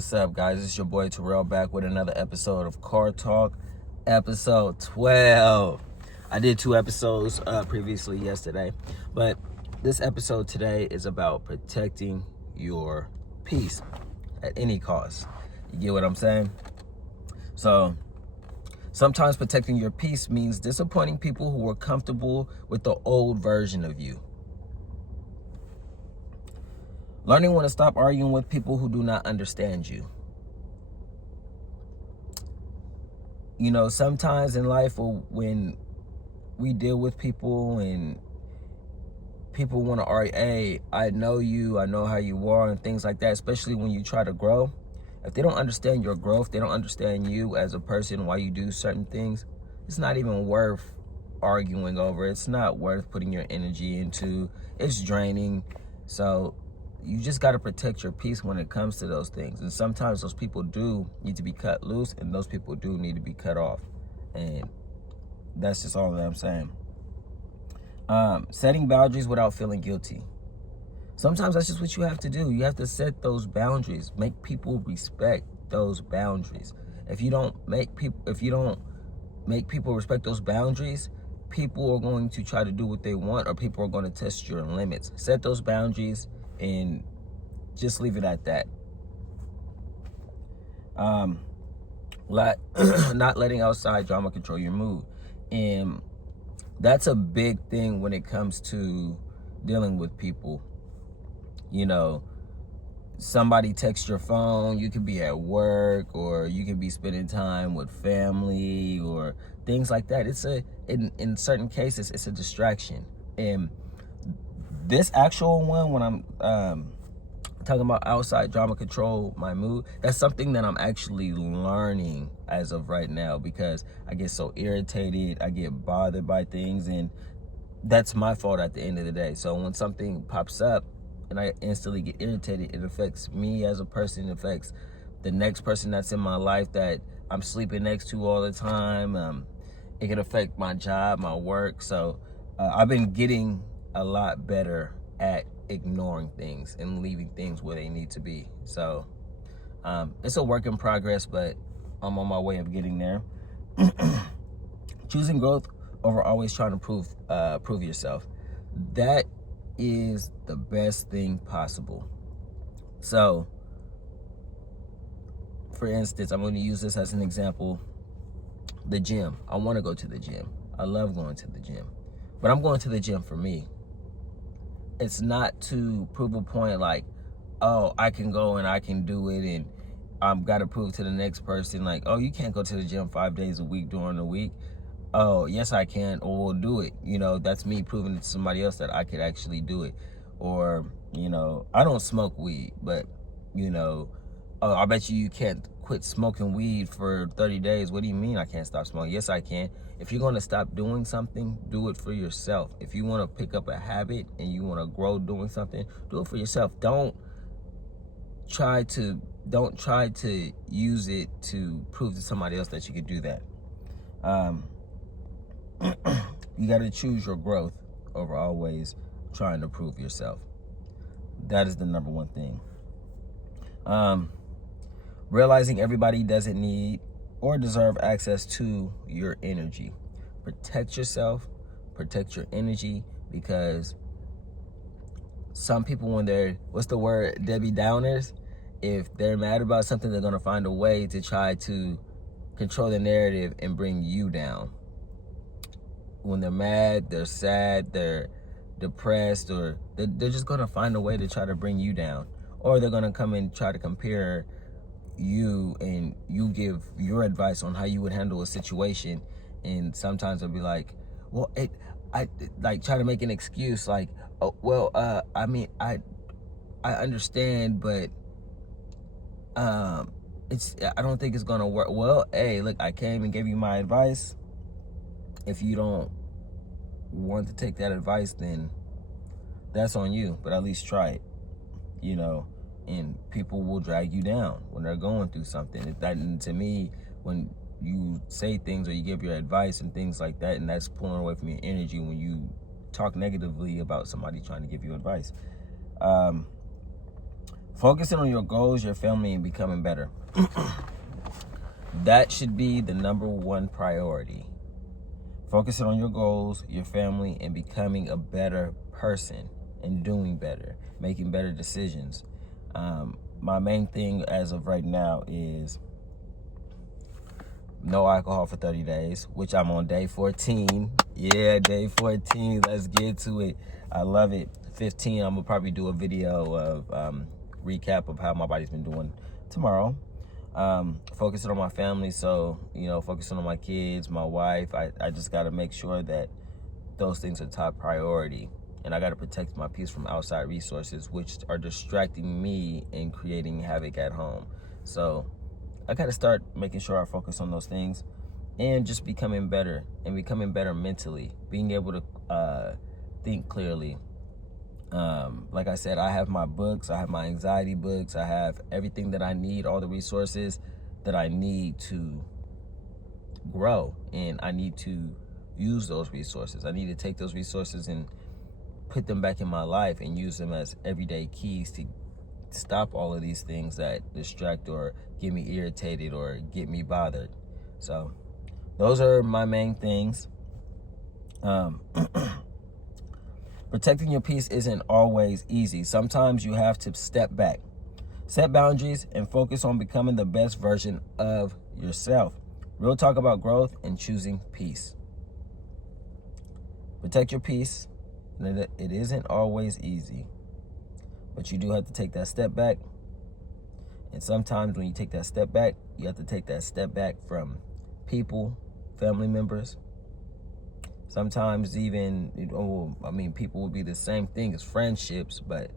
What's up, guys? It's your boy Terrell back with another episode of Car Talk, episode 12. I did 2 episodes previously yesterday, but this episode today is about protecting your peace at any cost. You get what I'm saying? So sometimes protecting your peace means disappointing people who are comfortable with the old version of you. Learning when to stop arguing with people who do not understand you. You know, sometimes in life when we deal with people and people want to argue, hey, I know you, I know how you are, and things like that, especially when you try to grow. If they don't understand your growth, they don't understand you as a person, why you do certain things, it's not even worth arguing over. It's not worth putting your energy into. It's draining. So you just got to protect your peace when it comes to those things. And sometimes those people do need to be cut loose, and those people do need to be cut off. And that's just all that I'm saying. Setting boundaries without feeling guilty. Sometimes that's just what you have to do. You have to set those boundaries. Make people respect those boundaries. If you don't make people respect those boundaries, people are going to try to do what they want, or people are going to test your limits. Set those boundaries and just leave it at that. Not letting outside drama control your mood. And that's a big thing when it comes to dealing with people. You know, somebody texts your phone, you could be at work, or you could be spending time with family or things like that. In certain cases, it's a distraction. And this actual one, when I'm talking about outside drama control my mood, that's something that I'm actually learning as of right now, because I get so irritated, I get bothered by things, and that's my fault at the end of the day. So when something pops up and I instantly get irritated, it affects me as a person, it affects the next person that's in my life that I'm sleeping next to all the time. It can affect my job, my work. So I've been getting a lot better at ignoring things and leaving things where they need to be. So it's a work in progress, but I'm on my way of getting there. Choosing growth over always trying to prove yourself. That is the best thing possible. So, for instance, I'm going to use this as an example. The gym. I want to go to the gym. I love going to the gym. But I'm going to the gym for me. It's not to prove a point like, oh, I can go and I can do it, and I've got to prove to the next person like, oh, you can't go to the gym 5 days a week during the week. Oh, yes, I can, or we'll do it. You know, that's me proving to somebody else that I could actually do it. Or, you know, I don't smoke weed, but, you know, oh, I bet you can't quit smoking weed for 30 days. What do you mean I can't stop smoking? Yes, I can. If you're going to stop doing something, do it for yourself. If you want to pick up a habit and you want to grow doing something, do it for yourself. Don't try to use it to prove to somebody else that you could do that. You got to choose your growth over always trying to prove yourself. That is the number one thing. Realizing everybody doesn't need or deserve access to your energy. Protect yourself, protect your energy, because some people, when they're, what's the word, Debbie Downers, if they're mad about something, they're going to find a way to try to control the narrative and bring you down. When they're mad, they're sad, they're depressed, or they're just going to find a way to try to bring you down. Or they're going to come and try to compare you, and you give your advice on how you would handle a situation. And sometimes they'll be like, well, I like try to make an excuse like, oh, well, I mean, I understand, but I don't think it's going to work. Well, hey, look, I came and gave you my advice. If you don't want to take that advice, then that's on you, but at least try it, you know. And people will drag you down when they're going through something. And to me, when you say things or you give your advice and things like that, and that's pulling away from your energy when you talk negatively about somebody trying to give you advice. Focusing on your goals, your family, and becoming better. That should be the number one priority. Focusing on your goals, your family, and becoming a better person and doing better, making better decisions. My main thing as of right now is no alcohol for 30 days, which I'm on day 14. Yeah, day 14. Let's get to it. I love it. 15, I'm going to probably do a video of recap of how my body's been doing tomorrow. Focusing on my family, so, focusing on my kids, my wife. I just got to make sure that those things are top priority. And I got to protect my peace from outside resources, which are distracting me and creating havoc at home. So I got to start making sure I focus on those things and just becoming better mentally, being able to think clearly. Like I said, I have my books, I have my anxiety books, I have everything that I need, all the resources that I need to grow, and I need to use those resources. I need to take those resources and put them back in my life and use them as everyday keys to stop all of these things that distract or get me irritated or get me bothered. So those are my main things. Protecting your peace isn't always easy. Sometimes you have to step back, set boundaries, and focus on becoming the best version of yourself. Real talk about growth and choosing peace. Protect your peace. It isn't always easy, but you do have to take that step back. And sometimes when you take that step back, you have to take that step back from people, family members. Sometimes even, people would be the same thing as friendships, but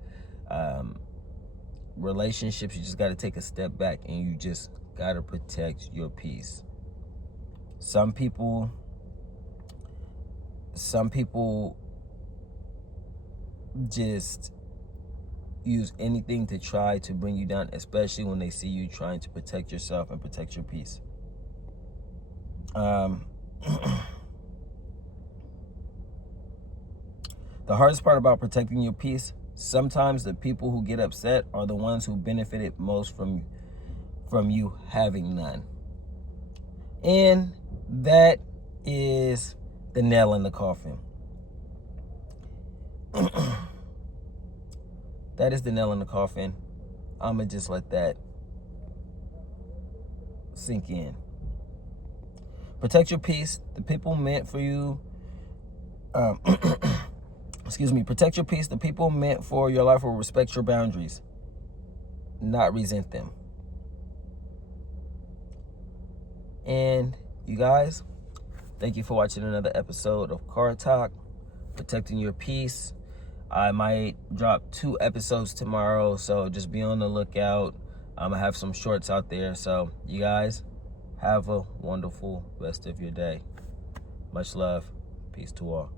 relationships, you just got to take a step back and you just got to protect your peace. Some people just use anything to try to bring you down, especially when they see you trying to protect yourself and protect your peace. The hardest part about protecting your peace, sometimes the people who get upset are the ones who benefited most from you having none. And that is the nail in the coffin. That is the nail in the coffin. I'm going to just let that sink in. Protect your peace. The people meant for you... Protect your peace. The people meant for your life will respect your boundaries, not resent them. And you guys, thank you for watching another episode of Car Talk, Protecting Your Peace. I might drop 2 episodes tomorrow, so just be on the lookout. I'm going to have some shorts out there. So you guys, have a wonderful rest of your day. Much love. Peace to all.